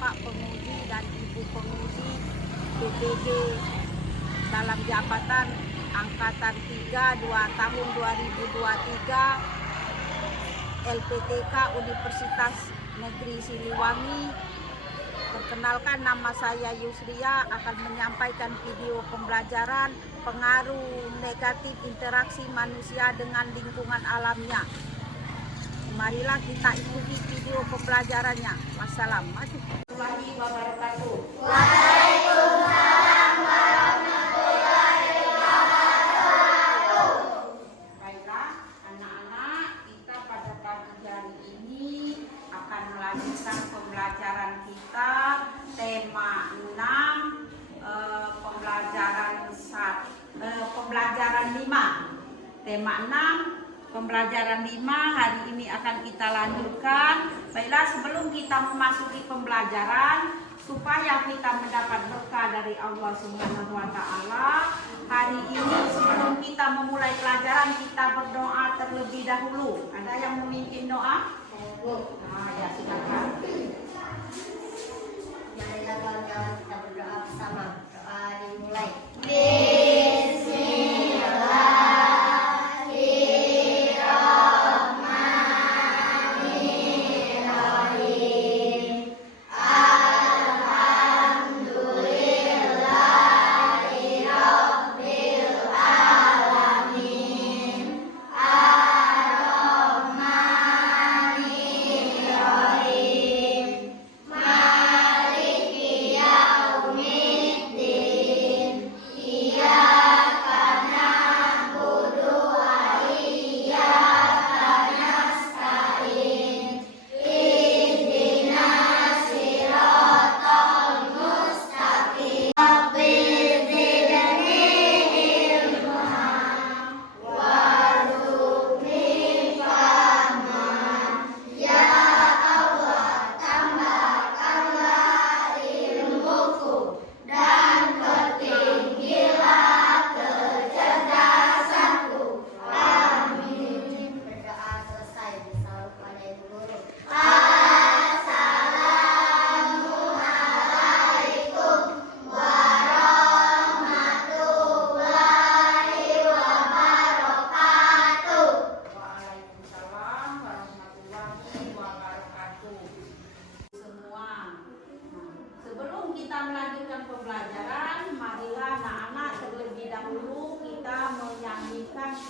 Bapak Penguji dan Ibu Penguji PPD dalam jabatan Angkatan 3 tahun 2023 LPTK Universitas Negeri Siliwangi. Perkenalkan, nama saya Yusria, akan menyampaikan video pembelajaran pengaruh negatif interaksi manusia dengan lingkungan alamnya. Marilah kita ikuti video pembelajarannya. Wassalamualaikum warahmatullahi wabarakatuh. Waalaikumsalam warahmatullahi wabarakatuh. Baiklah anak-anak, kita pada pagi hari ini akan melanjutkan pembelajaran kita tema 6 pembelajaran 5. Tema 6 pembelajaran 5 hari ini akan kita lanjutkan. Baiklah, sebelum kita memasuki pembelajaran, supaya kita mendapat berkah dari Allah Subhanahu wa Ta'ala, hari ini sebelum kita memulai pelajaran, kita berdoa terlebih dahulu. Ada yang memimpin doa? Ya, silakan. Marilah kawan-kawan kita berdoa bersama. Doa dimulai.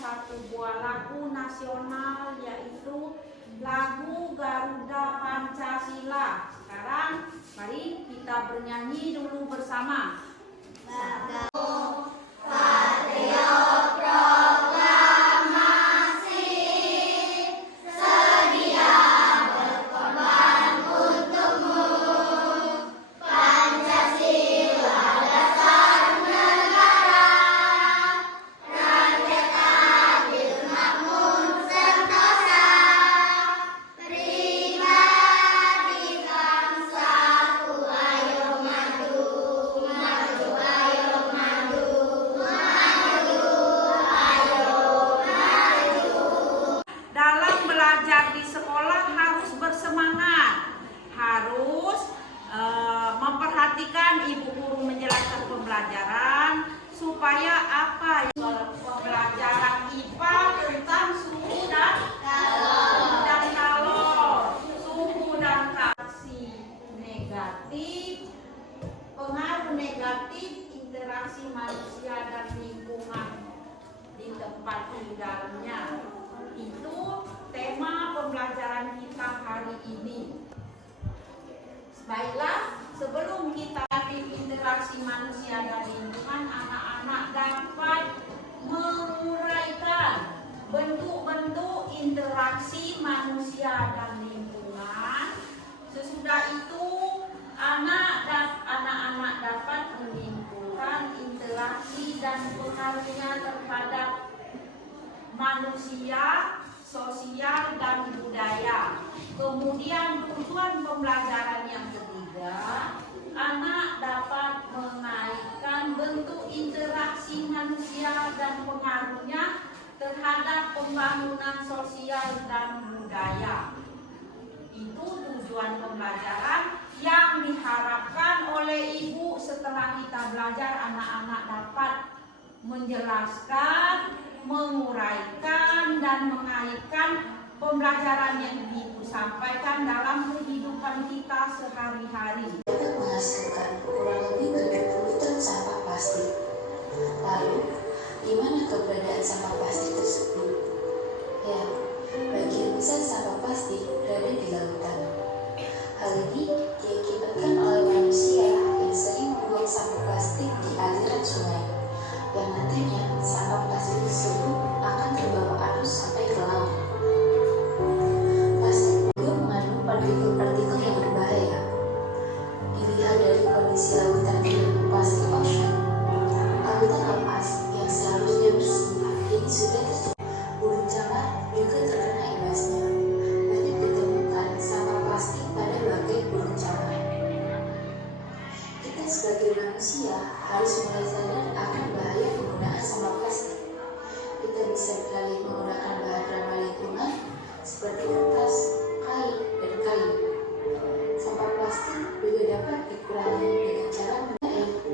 Satu buah lagu nasional, yaitu lagu Garuda Pancasila. Sekarang mari kita bernyanyi dulu bersama. Di sekolah harus bersemangat, harus memperhatikan ibu guru menjelaskan pembelajaran, supaya apa pembelajaran IPA tentang suhu dan kalor, suhu dan reaksi negatif, pengaruh negatif interaksi manusia dan lingkungan di tempat tinggalnya. Itu tema pembelajaran kita hari ini. Baiklah, sebelum kita interaksi manusia dan lingkungan, anak-anak dapat menguraikan bentuk-bentuk interaksi manusia dan lingkungan. Sesudah itu, anak-anak dapat menyimpulkan interaksi dan pengaruhnya terhadap manusia, sosial, dan budaya. Kemudian tujuan pembelajaran yang ketiga, anak dapat mengaitkan bentuk interaksi manusia dan pengaruhnya terhadap pembangunan sosial dan budaya. Itu tujuan pembelajaran yang setelah kita belajar anak-anak dapat menjelaskan, menguraikan, dan mengaitkan pembelajaran yang ibu sampaikan dalam kehidupan kita sehari-hari. Dapat menghasilkan kurang lebih 70 ton sampah plastik. Lalu, di mana keberadaan sampah plastik tersebut? Ya, bagian besar sampah plastik berada di lautan. Hal ini diakibatkan oleh manusia yang sering membuang sampah plastik di aliran sungai, yang nantinya sampah plastik tersebut akan terbawa arus sampai ke laut. Plastik juga mengandung partikel-partikel yang berbahaya. Dilihat dari kondisi lautan di Pacific Ocean, lautan lepas yang seharusnya bersih ini sudah tercemar. Burung camar juga terkena imbasnya. Banyak ditemukan sampah plastik pada bangkai burung camar. Kita sebagai manusia harus mulai sadar akan bahaya penggunaan sampah plastik. Kita bisa beralih menggunakan bahan ramah lingkungan seperti kertas, kain, dan kayu. Sampah plastik juga dapat dikurangi dengan cara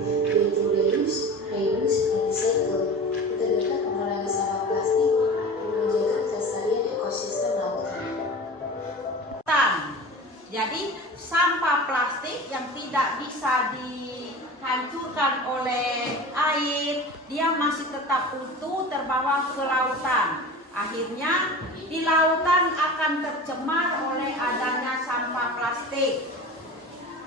yaitu reuse, dan recycle. Kita dapat mengurangi sampah plastik dan menjaga kelestarian ekosistem laut. Jadi sampah plastik yang tidak bisa dihancurkan oleh air, dia masih tetap utuh terbawa ke lautan. Akhirnya di lautan akan tercemar oleh adanya sampah plastik.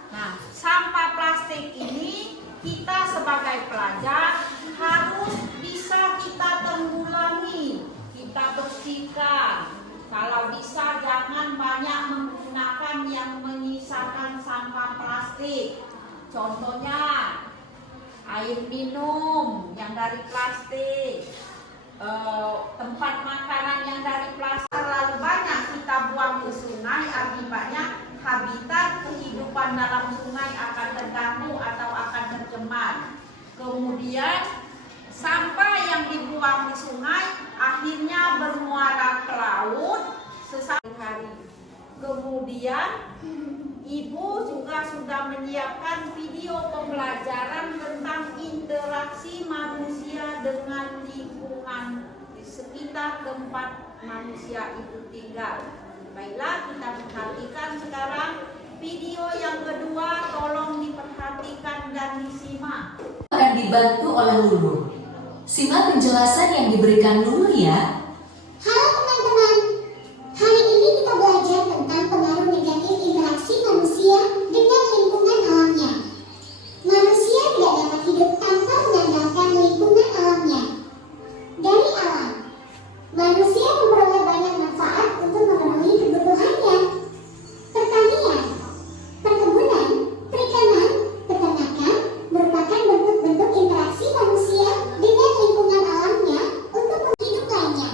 Nah, sampah plastik ini kita sebagai pelajar harus bisa kita tanggulangi, kita bersihkan. Kalau bisa jangan banyak menggunakan yang menyisakan sampah plastik. Contohnya air minum yang dari plastik, tempat makanan yang dari plastik. Terlalu banyak kita buang ke sungai, akibatnya habitat kehidupan dalam sungai akan terganggu atau akan tercemar. Kemudian sampah yang dibuang di sungai akhirnya bermuara ke laut sehari-hari. Kemudian ibu juga sudah menyiapkan video pembelajaran tentang interaksi manusia dengan lingkungan di sekitar tempat manusia itu tinggal. Baiklah, kita perhatikan sekarang video yang kedua, tolong diperhatikan dan disimak. Akan dibantu oleh Lulu. Simak penjelasan yang diberikan Lulu ya. Halo teman-teman, hari ini kita belajar tentang pengaruh negatif interaksi manusia dengan lingkungan alamnya. Manusia tidak dapat hidup tanpa mengandalkan lingkungan alamnya. Dari alam, manusia memperoleh banyak manfaat untuk memenuhi kebutuhannya. Pertanian, perkebunan, perikanan, peternakan merupakan bentuk-bentuk interaksi manusia dengan lingkungan alamnya untuk hidup lainnya.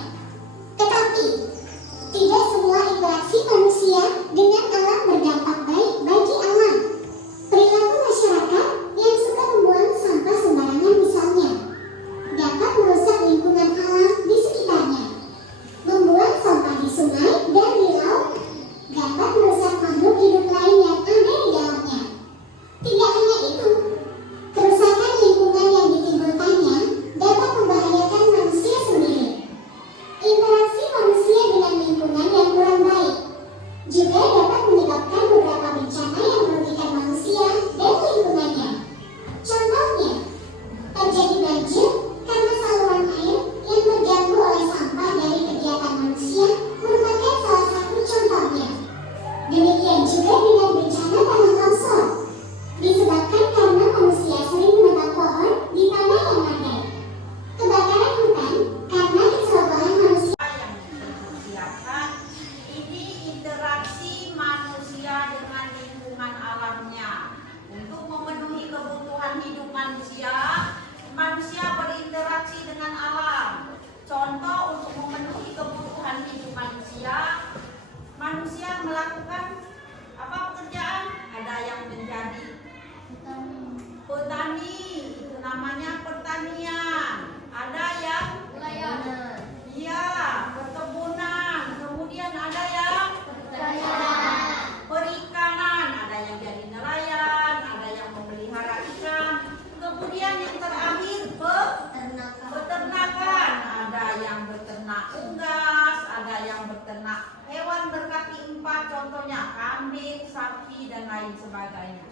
hierarki dan lain sebagainya.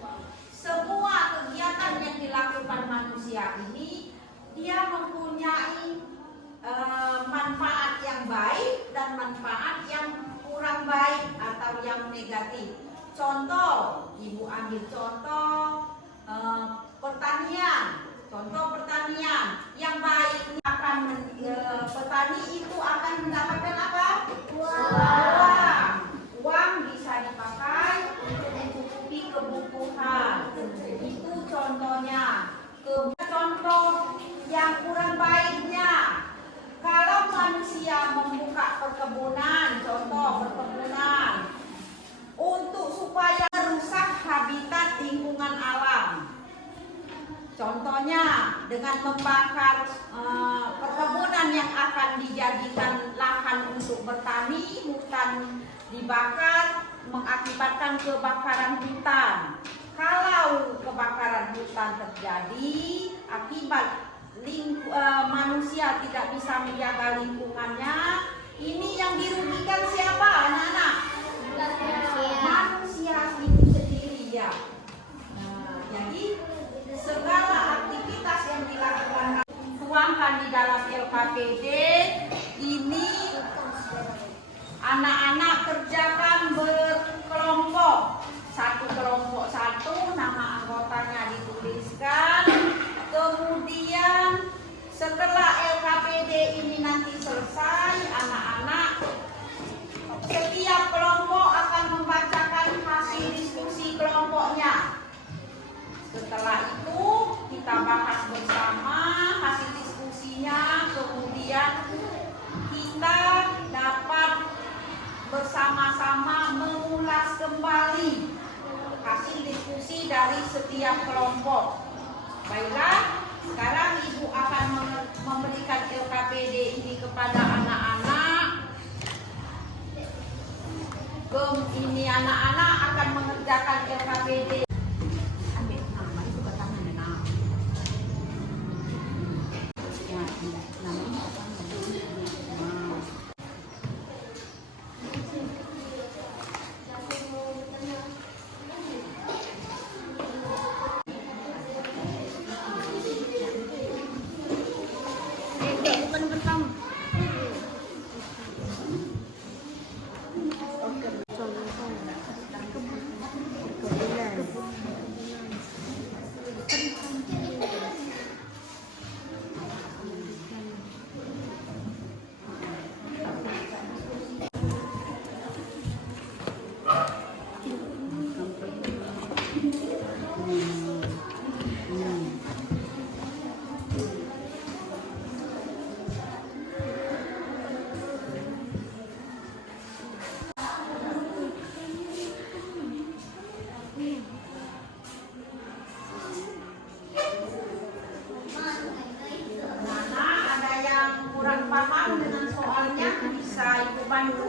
Semua kegiatan yang dilakukan manusia ini dia mempunyai manfaat yang baik dan manfaat yang kurang baik atau yang negatif. Contoh, ibu ambil contoh pertanian. Contoh pertanian yang baik akan petani itu akan mendapatkan apa? Uang. Uang bisa dipakai untuk mencukupi kebutuhan. Itu contohnya. Contoh yang kurang baiknya, kalau manusia membuka perkebunan, contoh perkebunan, untuk supaya merusak habitat lingkungan alam. Contohnya dengan membakar perkebunan yang akan dijadikan lahan untuk bertani, hutan dibakar, mengakibatkan kebakaran hutan. Kalau kebakaran hutan terjadi akibat manusia tidak bisa menjaga lingkungannya, ini yang dirugikan siapa, anak-anak? Manusia itu sendiri ya. Nah, jadi segala aktivitas yang dilakukan tuangkan di dalam LKPD ini anak-anak kerjakan berkelompok. Satu kelompok satu, nama anggotanya dituliskan. Kemudian setelah LKPD ini nanti selesai, anak-anak setiap kelompok akan membacakan hasil diskusi kelompoknya. Setelah itu kita bahas bersama hasil diskusinya, kemudian kita dapat bersama-sama mengulas kembali hasil diskusi dari setiap kelompok. Baiklah, sekarang Ibu akan memberikan LKPD ini kepada anak-anak. Ini anak-anak akan mengerjakan LKPD. Ambil nama itu ke tangan ya, nak. Ya, namanya apa? Paham dengan soalnya bisa Ibu bantu.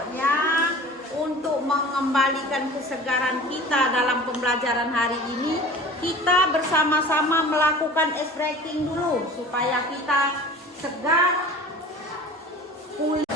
pokoknya untuk mengembalikan kesegaran kita dalam pembelajaran hari ini, kita bersama-sama melakukan stretching dulu supaya kita segar, pulih.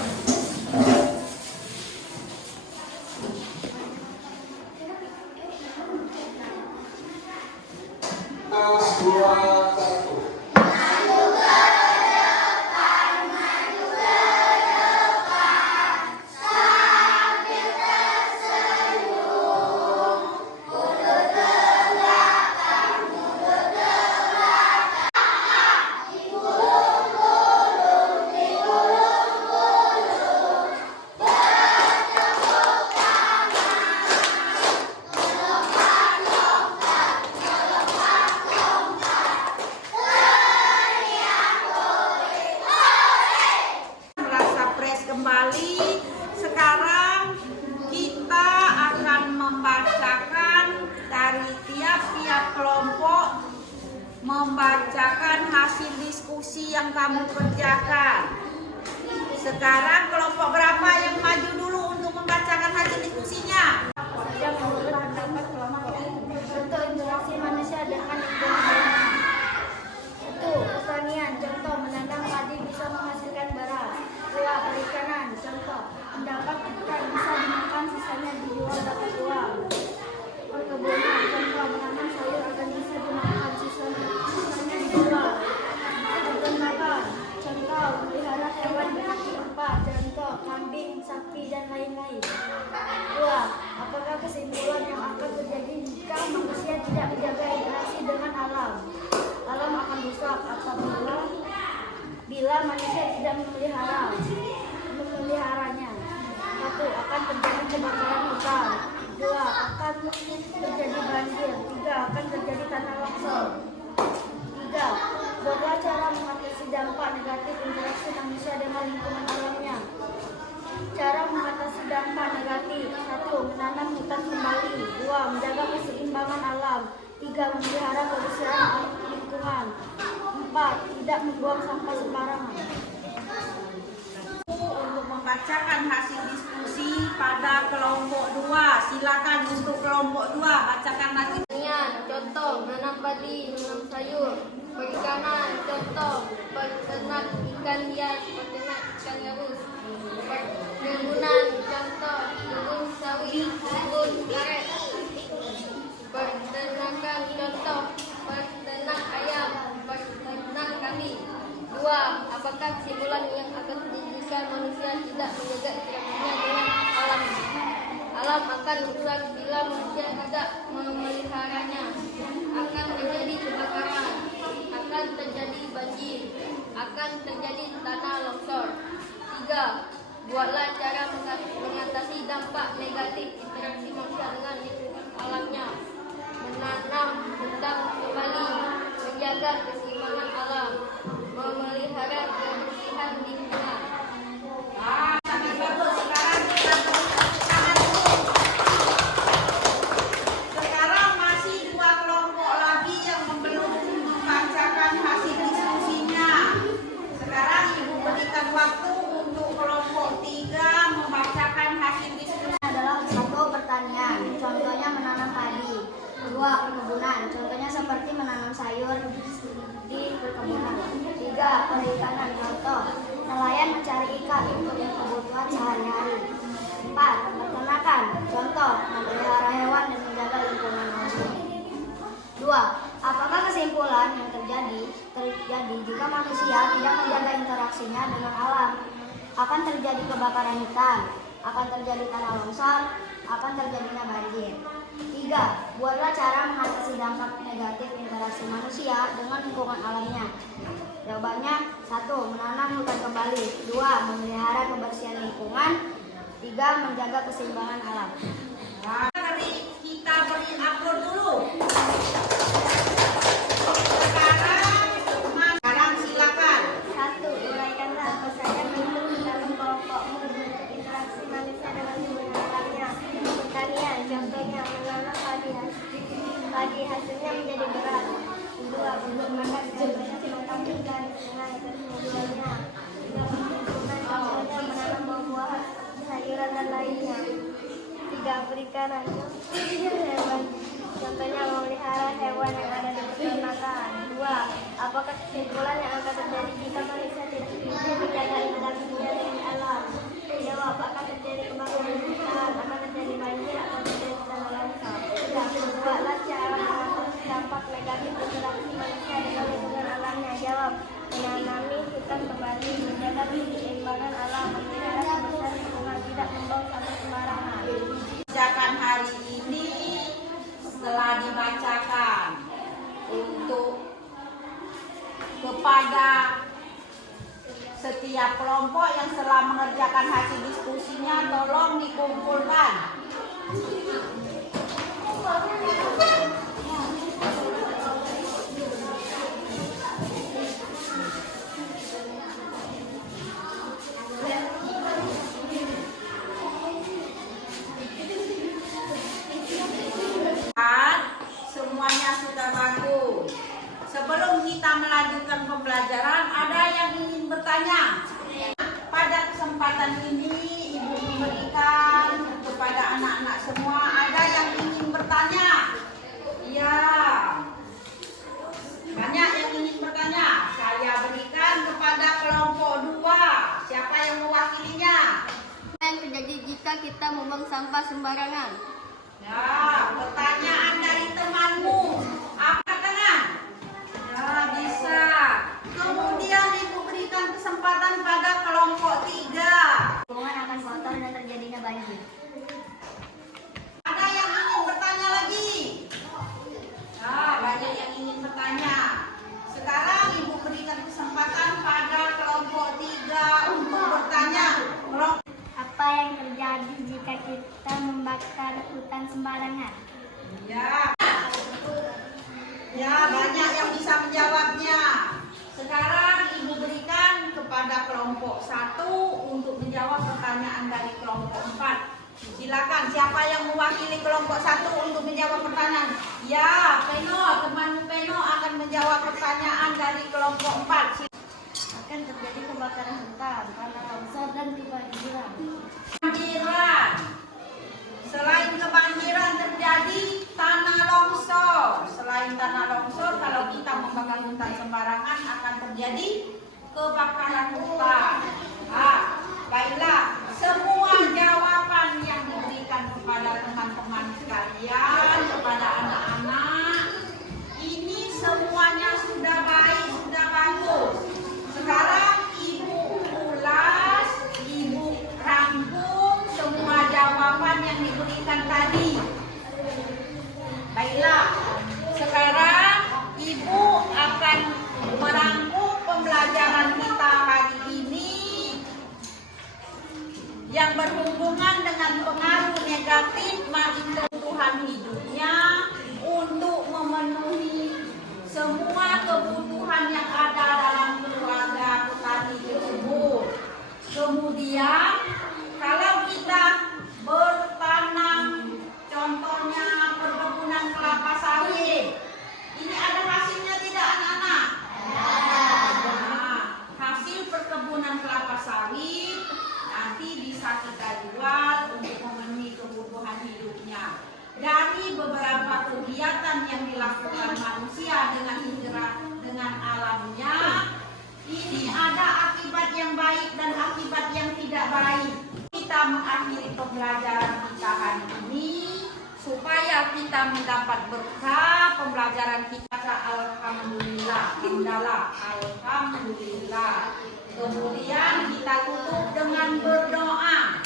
Kembali, sekarang kita akan membacakan dari tiap-tiap kelompok, membacakan hasil diskusi yang kamu kerjakan. Sekarang kelompok berapa yang maju dulu untuk membacakan hasil diskusinya? Saya menurut pendapat kelompok bentuk interaksi manusia dengan lingkungan. 1. Pertanian, contoh menanam padi bisa menghasilkan beras. 2. Perikanan, contoh mendapat ikan bisa dimakan, sisanya dijual dapat uang. Perkebunan, contoh menanam sayur akan bisa dimakan, sisanya dijual. Peternakan, contoh melihara hewan berkaki 4, contoh kambing, sapi dan lain-lain. 2. Apakah kesimpulan yang akan terjadi jika manusia tidak menjaga interaksi dengan alam? Alam akan rusak apabila manusia tidak memeliharanya. 1. Akan terjadi kebakaran hutan. 2. Akan terjadi banjir. 3. Akan terjadi tanah longsor. 3. Buatlah cara mengatasi dampak negatif interaksi manusia dengan lingkungan alamnya. Cara mengatasi dampak negatif: 1. Menanam hutan kembali. 2. Menjaga keseimbangan alam. 3. Memelihara kebersihan lingkungan. 4. Tidak membuang sampah sembarangan. Untuk membacakan hasil diskusi pada kelompok 2, silakan untuk kelompok 2 bacakan hasil. Pertanian, contoh menanam padi, menanam sayur. Perikanan, contoh peternak ikan hias, peternak ikan gabus. Perkebunan, contoh kebun sawit, kebun karet. Peternakan, contoh peternak ayam, peternak kambing. 2. Apakah kesimpulan yang akan terjadi jika manusia tidak menjaga interaksinya dengan alam? Alam akan rusak bila manusia tidak memeliharanya. Akan terjadi kebakaran, akan terjadi banjir, akan terjadi tanah longsor. 3. Buatlah cara mengatasi dampak negatif interaksi manusia dengan lingkungan alamnya. Menanam hutan kembali, menjaga keseimbangan alam, memelihara kebersihan lingkungan. Sangat bagus. Sekarang kita bertepuk tangan dulu. Sekarang masih 2 kelompok lagi yang belum membacakan hasil diskusinya. Sekarang Ibu berikan waktu untuk kelompok 3 membacakan hasil diskusi. Adalah 1. Pertanian, contohnya menanam padi. 2. Perkebunan, contohnya seperti menanam sayur di perkebunan. 3. Perikanan, contoh nelayan mencari ikan untuk kebutuhan sehari-hari. 4. Peternakan, contoh memelihara hewan dan menjaga lingkungan asli. 2. Apakah kesimpulan yang terjadi jika manusia tidak menjaga interaksinya dengan alam? Akan terjadi kebakaran hutan, akan terjadi tanah longsor, akan terjadinya banjir. 3. Buatlah cara mengatasi dampak negatif interaksi manusia dengan lingkungan alamnya. Jawabannya: 1. Menanam hutan kembali. 2. Memelihara kebersihan lingkungan. 3. Menjaga keseimbangan alam. Mari kita beri upload dulu. Sekarang silakan. 1. Uraikanlah apa saja bentuk dalam kelompokmu bentuk interaksi manusia dengan lingkungan alamnya. Pertanian, contohnya menanam padi hasilnya menjadi beras. 2. Peternakan, contohnya menangkap ikan sungai dan menjualnya. 3. Perkebunan, contohnya menanam buah-buahan, sayuran perikanan lainnya. 3. Perikanan hewan. Contohnya memelihara hewan yang ada di peternakan. 2. Apakah kesimpulan yang akan terjadi jika manusia tidak menjaga interaksinya dengan alam? Jawab. Akan terjadi kebakaran hutan, akan terjadi banjir, akan terjadi tanah longsor. 3. Buatlah cara mengatasi dampak negatif interaksi manusia dengan lingkungan alamnya. Jawab. Menanami hutan kembali, menjaga keseimbangan alam, memelihara kebersihan lingkungan, tidak membuang sampah sembarangan. Kebijakan hari ini setelah dibacakan untuk kepada setiap kelompok yang telah mengerjakan hasil diskusinya, tolong dikumpulkan. Semuanya sudah bagus. Sebelum kita melanjutkan pembelajaran, ada yang ingin bertanya? Pada kesempatan ini, Ibu memberikan kepada anak-anak semua, ada yang ingin bertanya? Iya. Banyak yang ingin bertanya. Saya berikan kepada kelompok 2. Siapa yang mewakilinya? Yang terjadi jika kita membuang sampah sembarangan? Ya, pertanyaan dari temanmu. Angkat tangan. Ya, bisa. Kemudian Ibu berikan kesempatan pada kelompok 3. Lingkungan akan kotor dan terjadinya banjir. Ada yang ingin bertanya lagi? Ya, banyak yang ingin bertanya. Sekarang Ibu berikan kesempatan pada kelompok 3 untuk bertanya. Apa yang terjadi jika kita membakar hutan sembarangan? Ya. Ya, banyak yang bisa menjawabnya. Sekarang Ibu berikan kepada kelompok 1 untuk menjawab pertanyaan dari kelompok 4. Silakan, siapa yang mewakili kelompok 1 untuk menjawab pertanyaan? Ya, Peno, temanmu Peno akan menjawab pertanyaan dari kelompok 4. Akan terjadi kebakaran hutan, tanah longsor, dan kebanjiran. Kebanjiran. Selain kebanjiran terjadi tanah longsor. Selain tanah longsor, kalau kita membakar hutan sembarangan akan terjadi kebakaran hutan. Baiklah, semua jawaban yang diberikan kepada teman-teman sekalian, kepada anak-anak, ini semuanya sudah baik, sudah bagus. Sekarang Ibu ulas, Ibu rangkum semua jawaban yang diberikan tadi. Baiklah, sekarang Ibu akan merangkum pembelajaran kita hari ini yang berhubungan dengan pengaruh negatif kebutuhan hidupnya untuk memenuhi semua kebutuhan yang ada dalam keluarga petani tersebut. Kemudian kalau kita bertanam, contohnya perkebunan kelapa sawit, ini ada hasilnya tidak anak-anak? Nah, hasil perkebunan kelapa sawit nanti bisa kita jual untuk memenuhi kebutuhan hidupnya. Dari beberapa kegiatan yang dilakukan manusia dengan alamnya, ini ada akibat yang baik dan akibat yang tidak baik. Kita mengakhiri pembelajaran kita hari ini supaya kita mendapat berkah pembelajaran kita. Alhamdulillah, alhamdulillah. Kemudian kita tutup dengan berdoa.